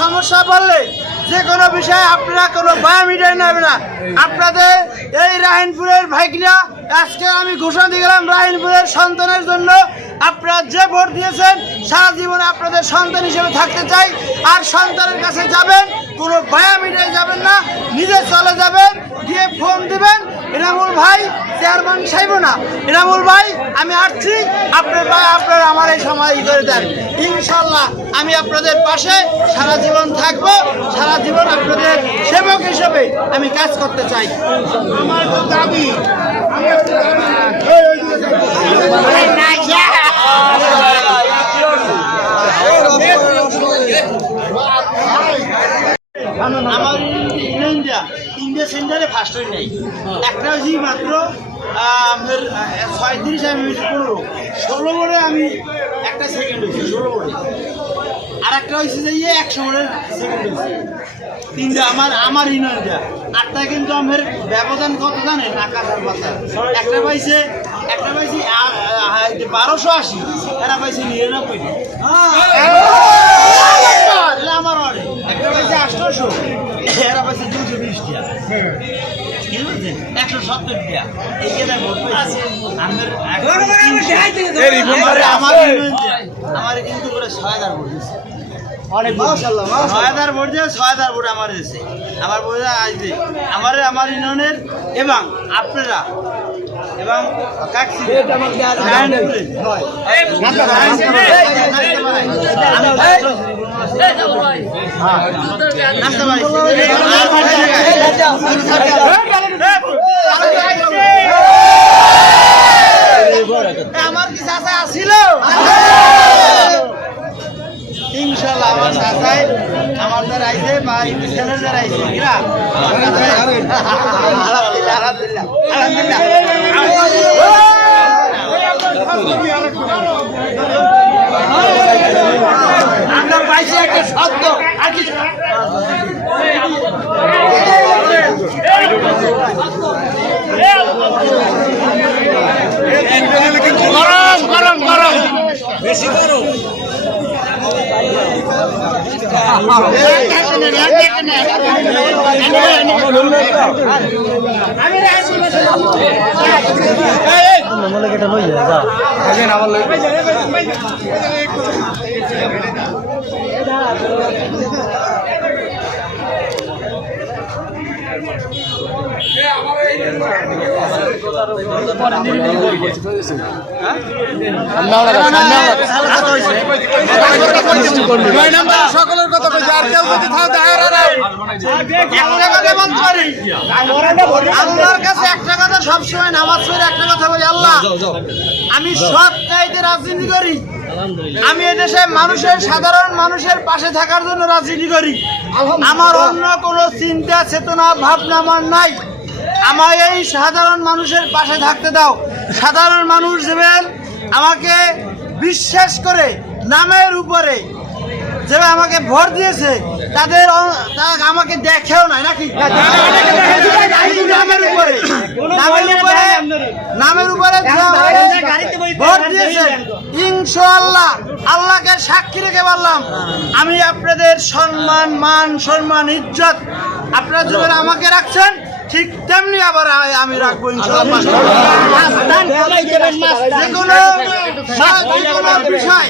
সমস্যা বললে যে কোনো বিষয়ে আপনারা কোনো বায়োমিডিয়ায় নেবে না। আপনাদের এই রাহিনপুরের ভাইকনা আজকে আমি ঘোষণা দিয়ে গেলাম, রাহিনপুরের সন্তানের জন্য আপনারা যে ভোট দিয়েছেন সারা জীবনে আপনাদের সন্তান হিসেবে থাকতে চাই। আর সন্তানের কাছে যাবেন, কোনো বায়োমিডিয়ায় যাবেন না, নিজে চলে যাবেন, গিয়ে ফোন দিবেন, এনামুল ভাই চেয়ারম্যান সাহেব না, এনামুল ভাই আমি আসছি, আপনারা আমার এই সময় করে দেন। ইনশাল্লাহ আমি আপনাদের পাশে সারা জীবন থাকবো, সারা জীবন আপনাদের সেবক হিসেবে আমি কাজ করতে চাই। আমার তো দাবি আমার ইন্ডিয়া সেন্টারে ফার্স্ট হয়ে নেই, একটা হয়েছি মাত্র আপনার 36 আমি 15 16 বোর্ডে আমি একটা সেকেন্ড হয়েছি 16 বোর্ডে, আর একটা হয়েছে যে 100 বোর্ডের সেকেন্ড হয়েছে। তিনটা আমার ইউনিয়নটা, আটটা কিন্তু আমার ব্যবধান কত জানেন? আকাশ আর পাতাল। একটা পাইছে 1280, এরা পাইছে 99। আমার অনেক একটা পাইছে 800, এরা পাইছে 220 টাকা। কি বলছেন? 170 টাকা। এই যে ভোট পাইছে আমার কিন্তু করে 6000 ভোট দিচ্ছে। অনেক মাশাআল্লাহ 6000 ভোট দিয়ে 6000 ভোট আমার দিচ্ছে। আমার ভোট আসবে আমার ইউনিয়নের এবং আপনারা এবং কাকসি আমার কি চাচা আসিল? ইনশাআল্লাহ আমার চাচাই আমার দ্বারা আইছে বা ছেলের দ্বারা আইছে কিনা আলহামদুলিল্লাহ আলহামদুলিল্লাহ আমরা পাইছি একটা শব্দ আর কি গরম গরম গরম বেশি গরম। সকলের কথা আর কেউ যদি আল্লাহর কাছে একটা কথা সবসময় নামাজ পড়ে একটা কথা বলি, আল্লাহ আমি সৎ চাইতে রাজনীতি করি, আমি এদেশে মানুষের সাধারণ মানুষের পাশে থাকার জন্য রাজনীতি করি। আমার অন্য কোনো চিন্তা চেতনা ভাবনা আমার নাই। আমার এই সাধারণ মানুষের পাশে থাকতে দাও। সাধারণ মানুষ দেবেন আমাকে বিশ্বাস করে নামের উপরে যেভাবে আমাকে ভোট দিয়েছে, তাদের আমাকে দেখেও নাই নাকি নামের উপরে ভোট দিয়েছে। ইনশাআল্লাহ আল্লাহকে সাক্ষী রেখে বললাম আমি আপনাদের সম্মান মান সম্মান ইজ্জত আপনারা যেভাবে আমাকে রাখছেন ঠিক তেমনি আবার আমি রাখবো ইনশাআল্লাহ। যে কোনো বিষয়